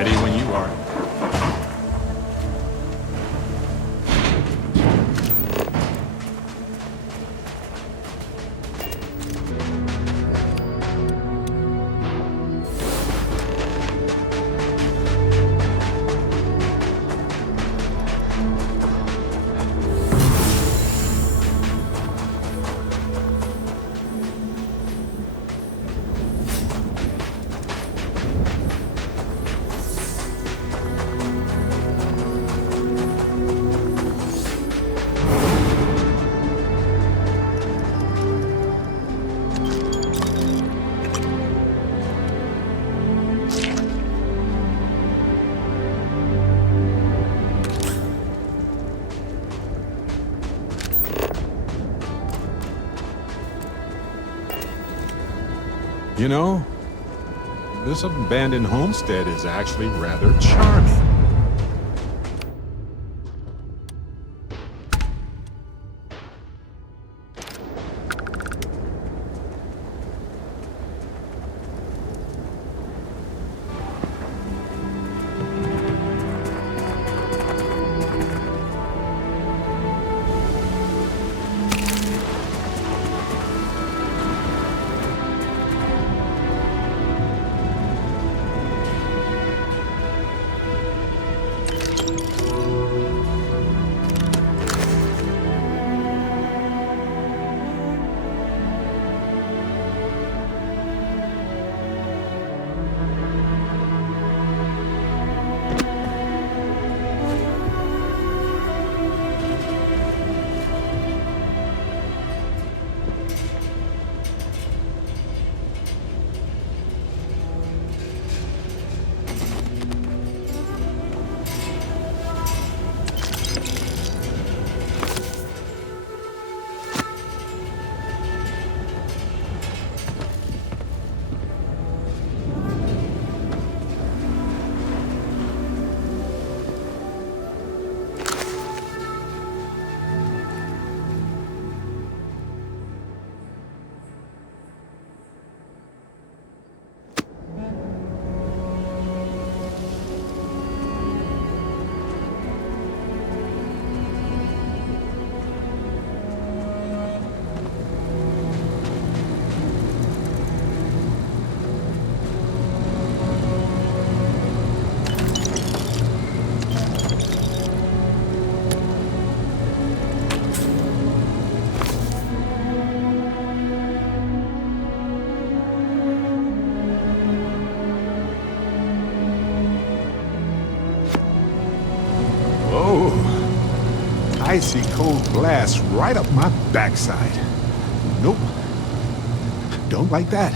Ready when you are. You know, this abandoned homestead is actually rather charming. Icy cold blast right up my backside. Nope. Don't like that.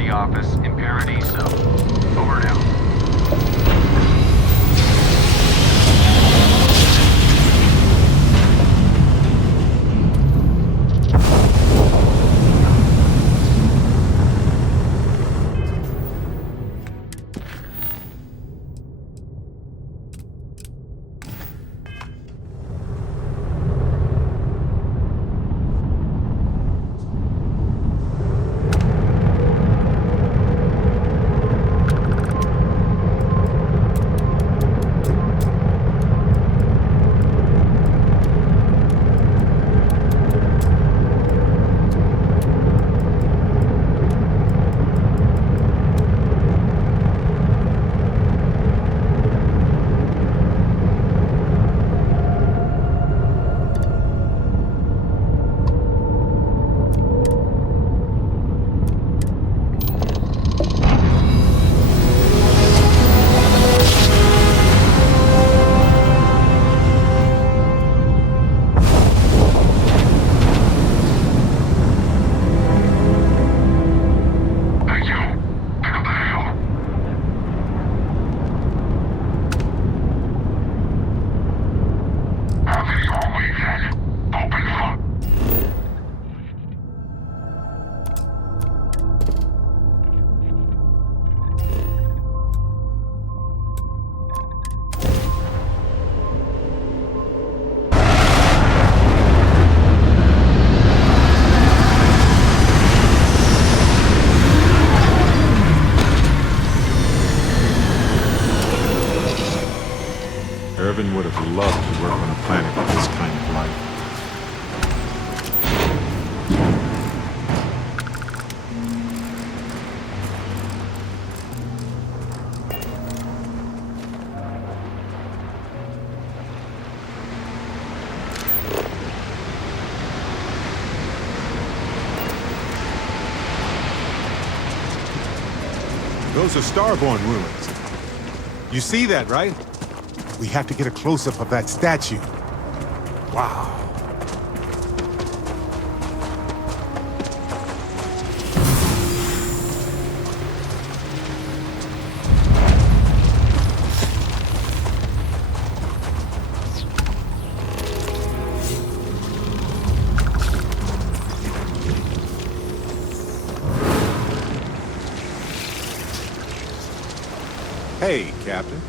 Security Office in Paradiso. Over and out. Irvin would have loved to work on a planet with this kind of life. Those are Starborn ruins. You see that, right? We have to get a close-up of that statue. Wow. Hey, Captain.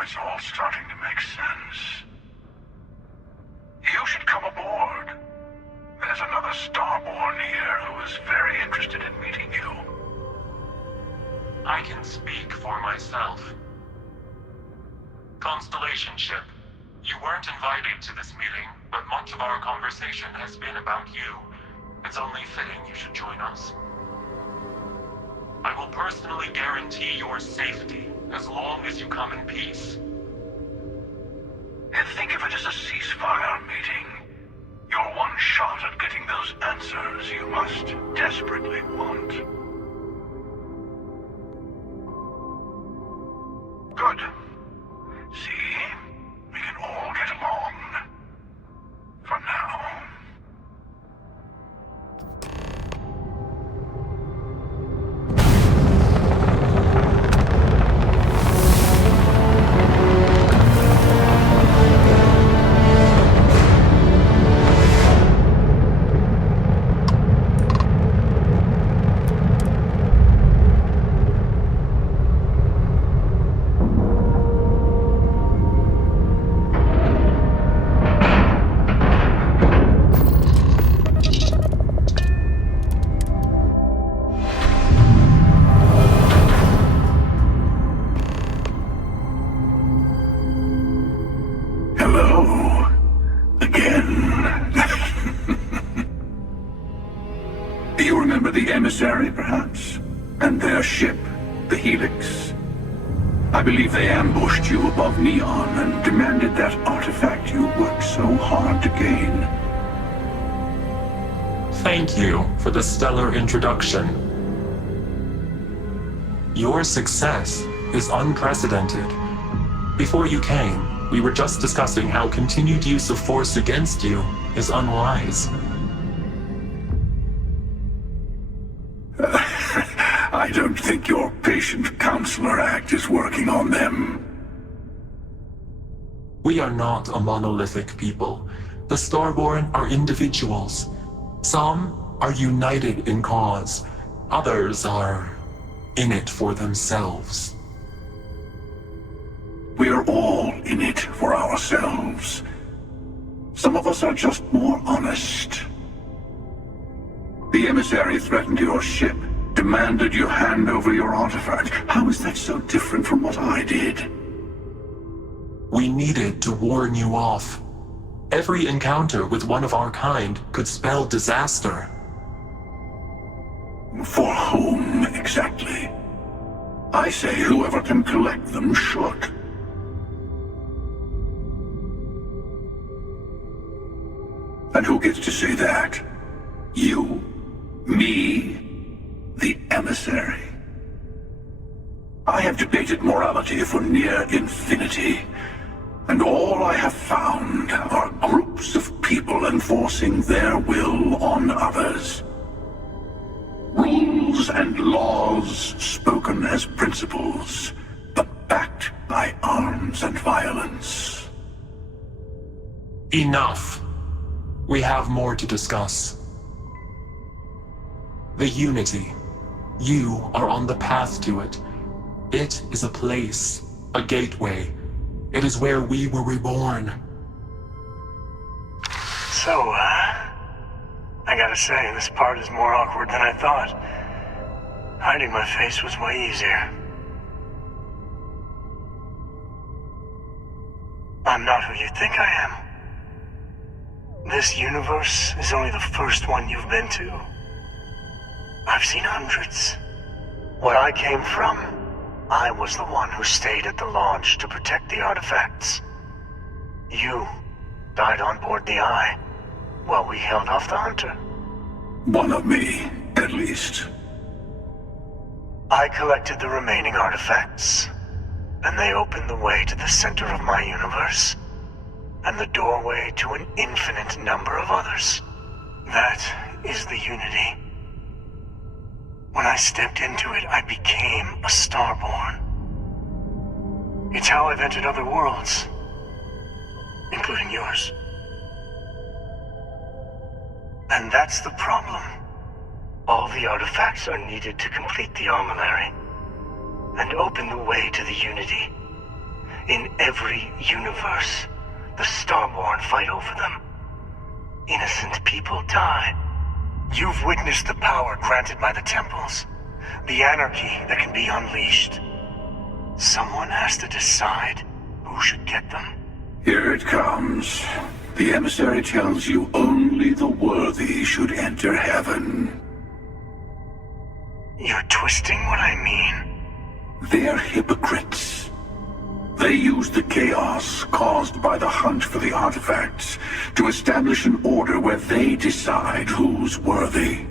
It's all starting to make sense. You should come aboard. There's another star Constellation ship. You weren't invited to this meeting, but much of our conversation has been about you. It's only fitting you should join us. I will personally guarantee your safety as long as you come in peace. And think of it as a ceasefire meeting. Your one shot at getting those answers you must desperately want. Good. See? We can all get along. For now. Perhaps, and their ship, the Helix. I believe they ambushed you above Neon and demanded that artifact you worked so hard to gain. Thank you for the stellar introduction. Your success is unprecedented. Before you came, we were just discussing how continued use of force against you is unwise. I don't think your patient counselor act is working on them. We are not a monolithic people. The Starborn are individuals. Some are united in cause. Others are in it for themselves. We are all in it for ourselves. Some of us are just more honest. The emissary threatened your ship, demanded you hand over your artifact. How is that so different from what I did? We needed to warn you off. Every encounter with one of our kind could spell disaster. For whom, exactly? I say whoever can collect them should. And who gets to say that? You? Me? The emissary? I have debated morality for near infinity, and all I have found are groups of people enforcing their will on others. Rules and laws spoken as principles, but backed by arms and violence. Enough. We have more to discuss. The Unity. You are on the path to it. It is a place, a gateway. It is where we were reborn. So, I gotta say, this part is more awkward than I thought. Hiding my face was way easier. I'm not who you think I am. This universe is only the first one you've been to. I've seen hundreds. Where I came from, I was the one who stayed at the launch to protect the artifacts. You died on board the Eye, while we held off the Hunter. One of me, at least. I collected the remaining artifacts, and they opened the way to the center of my universe, and the doorway to an infinite number of others. That is the Unity. When I stepped into it, I became a Starborn. It's how I've entered other worlds, including yours. And that's the problem. All the artifacts are needed to complete the armillary and open the way to the Unity. In every universe, the Starborn fight over them. Innocent people die. You've witnessed the power granted by the temples, the anarchy that can be unleashed. Someone has to decide who who should get them? Here it comes. The emissary tells you only the worthy should enter heaven. You're twisting what I mean. They're hypocrites. They use the chaos caused by the hunt for the artifacts to establish an order where they decide who's worthy.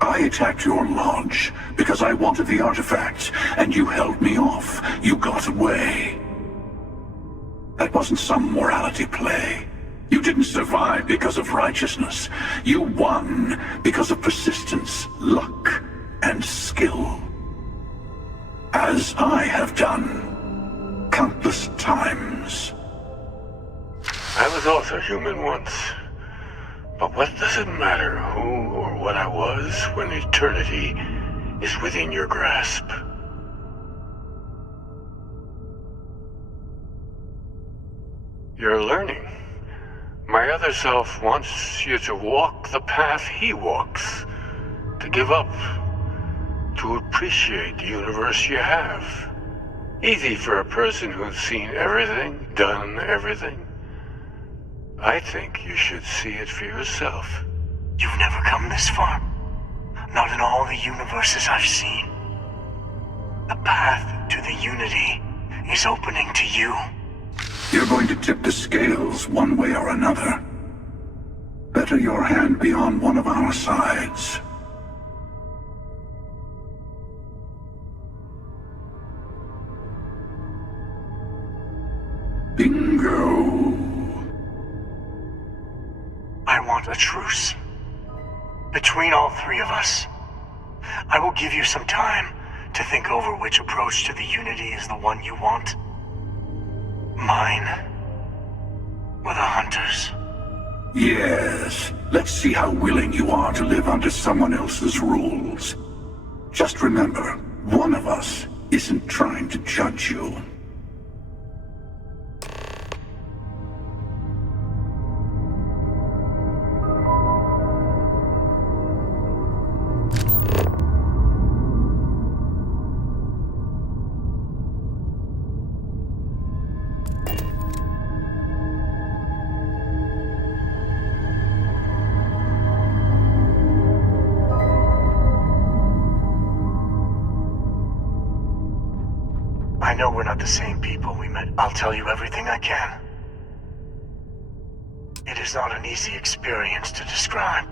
I attacked your lodge because I wanted the artifacts, and you held me off. You got away. That wasn't some morality play. You didn't survive because of righteousness. You won because of persistence, luck, and skill. As I have done countless times. I was also human once. But what does it matter who or what I was when eternity is within your grasp? You're learning. My other self wants you to walk the path he walks, to give up, to appreciate the universe you have. Easy for a person who's seen everything, done everything. I think you should see it for yourself. You've never come this far. Not in all the universes I've seen. The path to the unity is opening to you. You're going to tip the scales one way or another. Better your hand be on one of our sides. Bingo. I want a truce. Between all three of us. I will give you some time to think over which approach to the unity is the one you want. Mine. Or the Hunters. Yes. Let's see how willing you are to live under someone else's rules. Just remember, one of us isn't trying to judge you. I know we're not the same people we met. I'll tell you everything I can. It is not an easy experience to describe.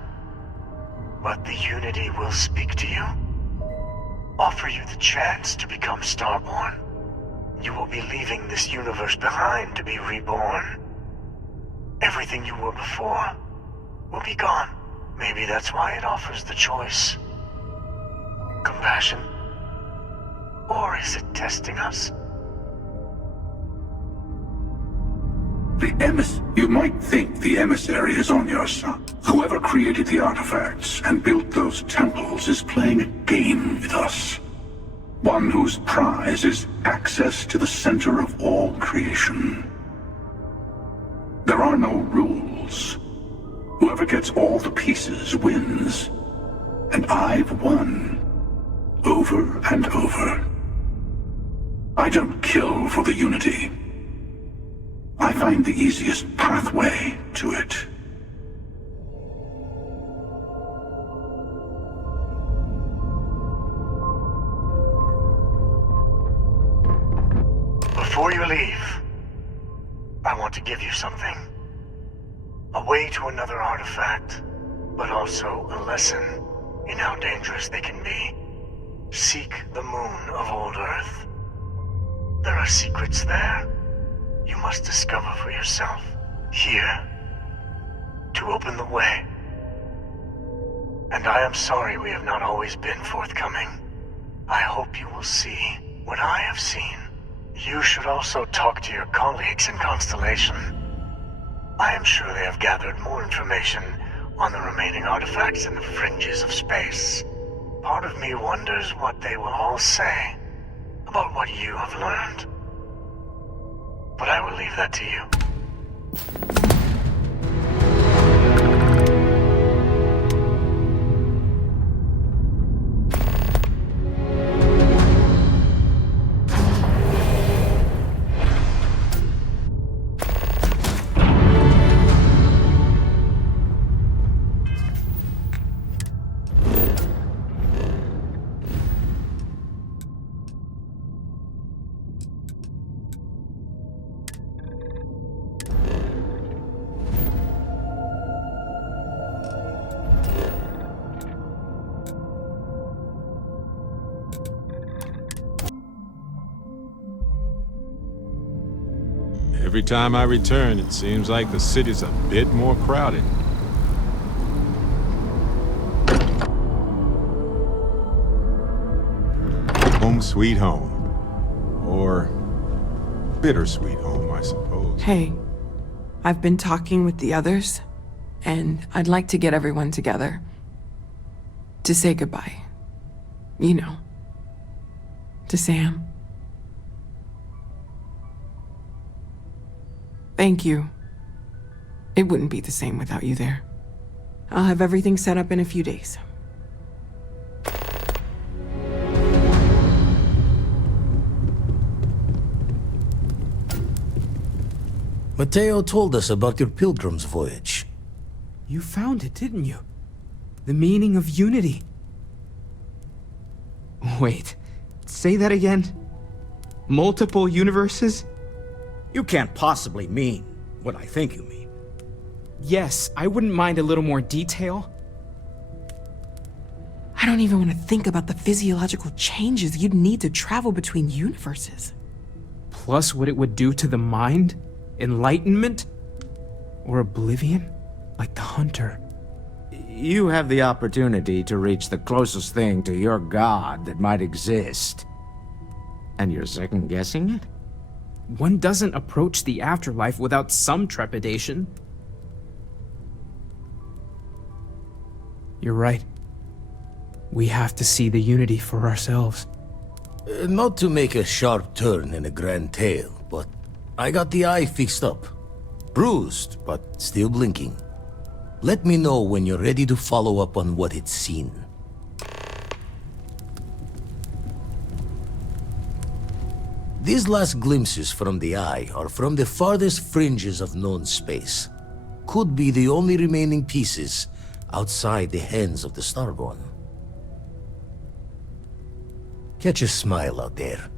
But the Unity will speak to you. Offer you the chance to become Starborn. You will be leaving this universe behind to be reborn. Everything you were before will be gone. Maybe that's why it offers the choice. Compassion? Or is it testing us? You might think the emissary is on your side. Whoever created the artifacts and built those temples is playing a game with us. One whose prize is access to the center of all creation. There are no rules. Whoever gets all the pieces wins. And I've won. Over and over. I don't kill for the Unity. I find the easiest pathway to it. Before you leave, I want to give you something. A way to another artifact, but also a lesson in how dangerous they can be. Seek the moon of old Earth. There are secrets there. You must discover for yourself. Here. To open the way. And I am sorry we have not always been forthcoming. I hope you will see what I have seen. You should also talk to your colleagues in Constellation. I am sure they have gathered more information on the remaining artifacts in the fringes of space. Part of me wonders what they will all say about what you have learned. But I will leave that to you. Every time I return, it seems like the city's a bit more crowded. Home sweet home. Or bittersweet home, I suppose. Hey, I've been talking with the others, and I'd like to get everyone together. To say goodbye. You know. To Sam. Thank you. It wouldn't be the same without you there. I'll have everything set up in a few days. Matteo told us about your pilgrim's voyage. You found it, didn't you? The meaning of unity. Wait, say that again? Multiple universes? You can't possibly mean what I think you mean. Yes, I wouldn't mind a little more detail. I don't even want to think about the physiological changes you'd need to travel between universes. Plus what it would do to the mind? Enlightenment? Or oblivion? Like the Hunter. You have the opportunity to reach the closest thing to your god that might exist. And you're second-guessing it? One doesn't approach the afterlife without some trepidation. You're right. We have to see the unity for ourselves. Not to make a sharp turn in a grand tale, but I got the eye fixed up. Bruised, but still blinking. Let me know when you're ready to follow up on what it's seen. These last glimpses from the eye are from the farthest fringes of known space. Could be the only remaining pieces outside the hands of the Starborn. Catch a smile out there.